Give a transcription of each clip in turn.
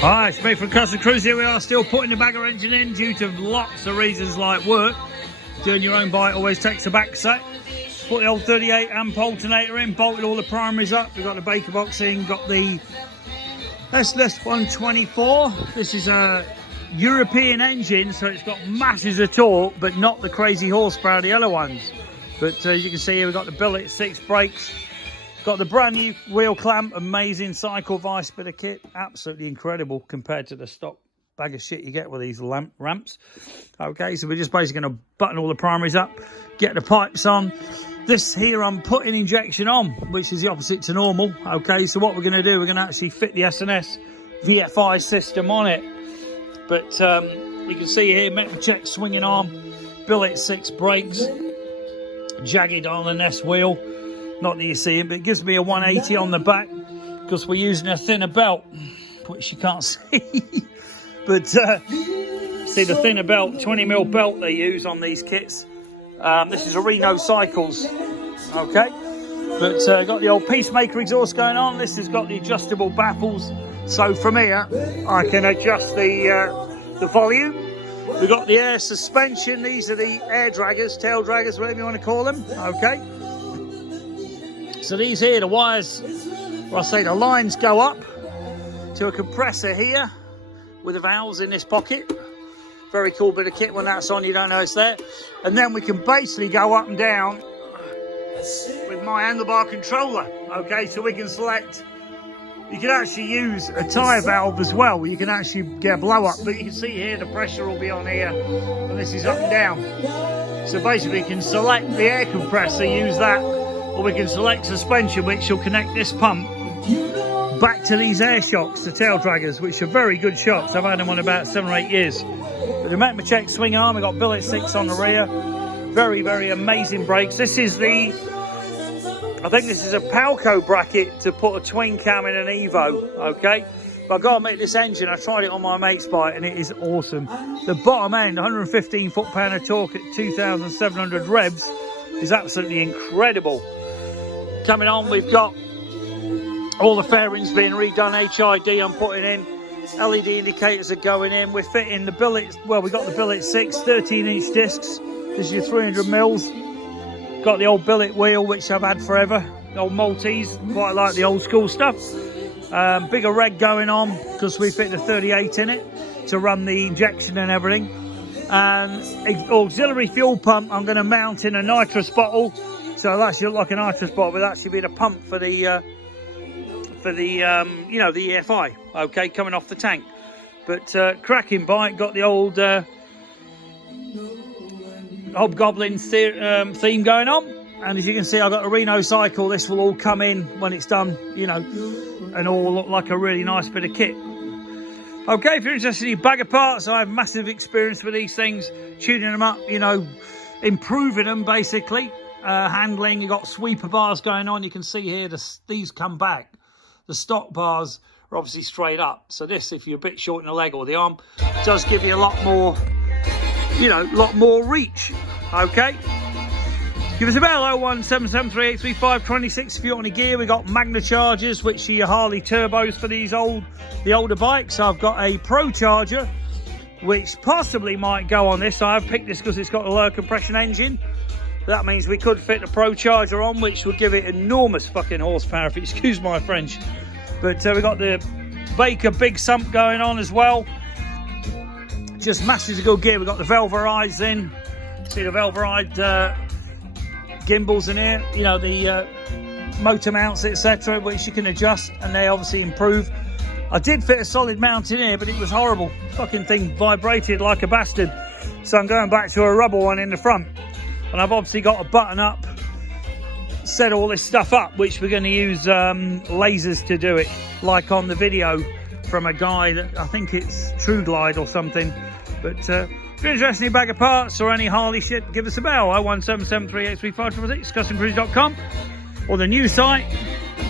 Hi, it's me from Custom Cruise. Here we are, still putting the Bagger engine in due to lots of reasons like work. Doing your own bike always takes a back set. Put the old 38 amp alternator in, bolted all the primaries up. We've got the Baker box in, got the S&S T124. This is a European engine, so it's got masses of torque, but not the crazy horsepower of the other ones. But as you can see here, we've got the billet 6 brakes. Got the brand new wheel clamp, amazing cycle vice bit of kit, absolutely incredible compared to the stock bag of shit you get with these ramps. Okay, so we're just basically going to button all the primaries up, get the pipes on. This here I'm putting injection on, which is the opposite to normal. Okay, so what we're going to do, we're going to actually fit the S&S VFI system on it. But you can see here, check swinging arm, billet 6 brakes, jagged on the Nest wheel. Not that you see it, but it gives me a 180 on the back because we're using a thinner belt, which you can't see. But see the thinner belt, 20mm belt they use on these kits. This is a Reno Cycles, okay? But got the old Peacemaker exhaust going on. This has got the adjustable baffles. So from here, I can adjust the volume. We've got the air suspension. These are the air draggers, tail draggers, whatever you want to call them, okay? So these here, the wires, well, I say the lines go up to a compressor here with the valves in this pocket. Very cool bit of kit. When that's on, you don't know it's there. And then we can basically go up and down with my handlebar controller. Okay, so we can select, you can actually use a tyre valve as well, where you can actually get a blow up. But you can see here, the pressure will be on here, and this is up and down. So basically you can select the air compressor, use that, or we can select suspension, which will connect this pump back to these air shocks, the tail draggers, which are very good shocks. I've had them on about 7 or 8 years. But the Metmachek swing arm, we've got billet 6 on the rear. Very, very amazing brakes. This is the, I think this is a Palco bracket to put a twin cam in an Evo, okay? But I've got to admit, this engine, I tried it on my mate's bike and it is awesome. The bottom end, 115 foot-pound of torque at 2,700 revs is absolutely incredible. Coming on, we've got all the fairings being redone, HID I'm putting in, LED indicators are going in, we're fitting the billet, well, we got the billet 6 13-inch discs, this is your 300 mils, got the old billet wheel, which I've had forever, the old Maltese, quite like the old school stuff, bigger reg going on, because we fit the 38 in it, to run the injection and everything, and auxiliary fuel pump, I'm going to mount in a nitrous bottle. So it'll actually look like a nitrous bottle, but actually be the pump for the you know, the VFI, okay, coming off the tank. But cracking bike, got the old Hobgoblin theme going on, and as you can see, I've got a Reno Cycle. This will all come in when it's done, you know, and all look like a really nice bit of kit. Okay, if you're interested in Bagger parts, I have massive experience with these things, tuning them up, you know, improving them basically. Handling, you've got sweeper bars going on. You can see here these come back. The stock bars are obviously straight up, so this, if you're a bit short in the leg or the arm, does give you a lot more, you know, a lot more reach. Okay, give us a bell, 01773835526 if you want any gear. We got Magna chargers, which are your Harley turbos for these the older bikes. I've got a Pro charger which possibly might go on this. I've picked this because it's got a low compression engine. That means we could fit the Pro charger on, which would give it enormous fucking horsepower, if you excuse my French. But we've got the Baker big sump going on as well. Just masses of good gear. We've got the Velverides in. See the Velveride gimbals in here. You know, the motor mounts, etc., which you can adjust, and they obviously improve. I did fit a solid mount in here, but it was horrible. Fucking thing vibrated like a bastard. So I'm going back to a rubber one in the front. And I've obviously got a button up, set all this stuff up, which we're going to use lasers to do it, like on the video from a guy that I think it's True Glide or something. But if you're interested in Bagger parts or any Harley shit, give us a bell, 01773835526, customcruise.com, or the new site,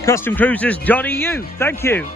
customcruisers.eu. Thank you.